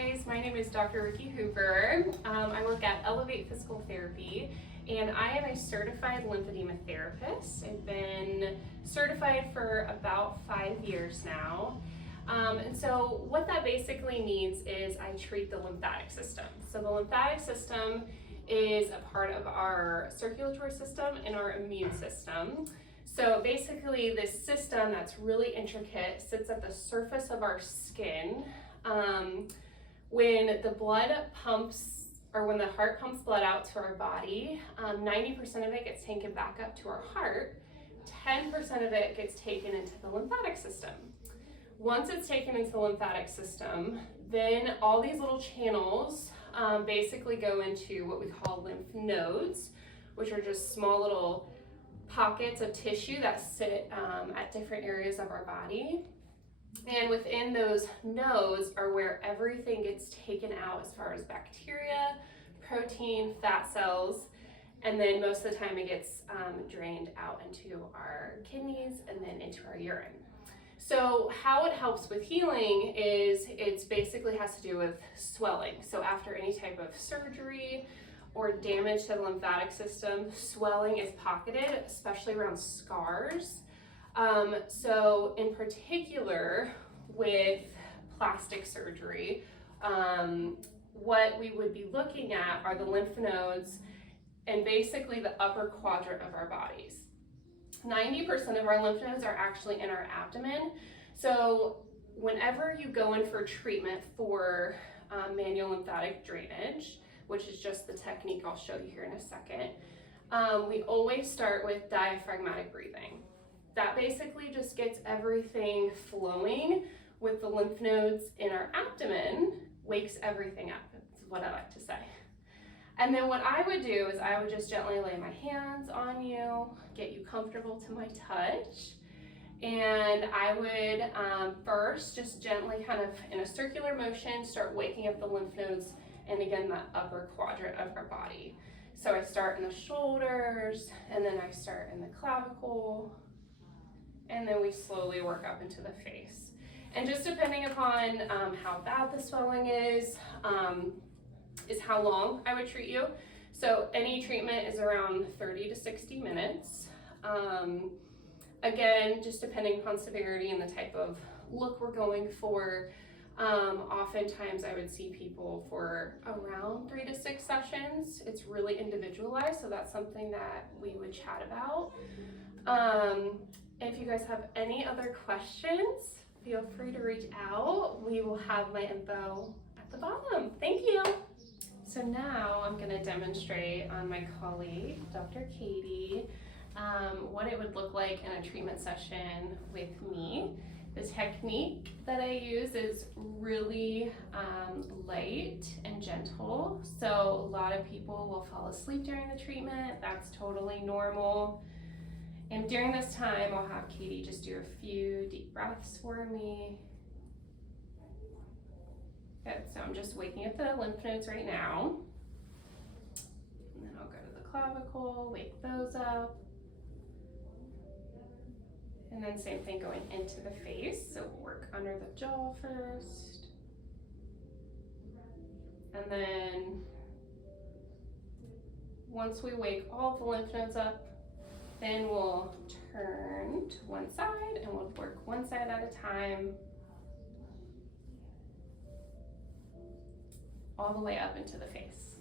guys, my name is Dr. Ricci Hoover. I work at Elevate Physical Therapy and I am a certified lymphedema therapist. I've been certified for about 5 years now. And so what that basically means is I treat the lymphatic system. So the lymphatic system is a part of our circulatory system and our immune system. So basically this system that's really intricate sits at the surface of our skin. When the blood pumps, or when the heart pumps blood out to our body, 90% of it gets taken back up to our heart, 10% of it gets taken into the lymphatic system. Once it's taken into the lymphatic system, then all these little channels basically go into what we call lymph nodes, which are just small little pockets of tissue that sit at different areas of our body. And within those nodes are where everything gets taken out as far as bacteria, protein, fat cells, and then most of the time it gets drained out into our kidneys and then into our urine. So how it helps with healing is it basically has to do with swelling. So after any type of surgery or damage to the lymphatic system, swelling is pocketed, especially around scars. So in particular with plastic surgery, what we would be looking at are the lymph nodes and basically the upper quadrant of our bodies. 90% of our lymph nodes are actually in our abdomen. So whenever you go in for treatment for manual lymphatic drainage, which is just the technique I'll show you here in a second, we always start with diaphragmatic breathing. That basically just gets everything flowing with the lymph nodes in our abdomen, wakes everything up, is what I like to say. And then what I would do is I would just gently lay my hands on you, get you comfortable to my touch. And I would first just gently kind of in a circular motion, start waking up the lymph nodes and again, that upper quadrant of our body. So I start in the shoulders and then I start in the clavicle, and then we slowly work up into the face. And just depending upon how bad the swelling is how long I would treat you. So any treatment is around 30 to 60 minutes. Again, just depending upon severity and the type of look we're going for. Oftentimes I would see people for around 3 to 6 sessions. It's really individualized, so that's something that we would chat about. If you guys have any other questions, feel free to reach out. We will have my info at the bottom. Thank you. So now I'm going to demonstrate on my colleague, Dr. Katie, what it would look like in a treatment session with me. The technique that I use is really light and gentle. So a lot of people will fall asleep during the treatment. That's totally normal. And during this time, I'll have Katie just do a few deep breaths for me. Good, so I'm just waking up the lymph nodes right now. And then I'll go to the clavicle, wake those up. And then same thing going into the face. So we'll work under the jaw first. And then once we wake all the lymph nodes up, then we'll turn to one side and we'll work one side at a time, all the way up into the face.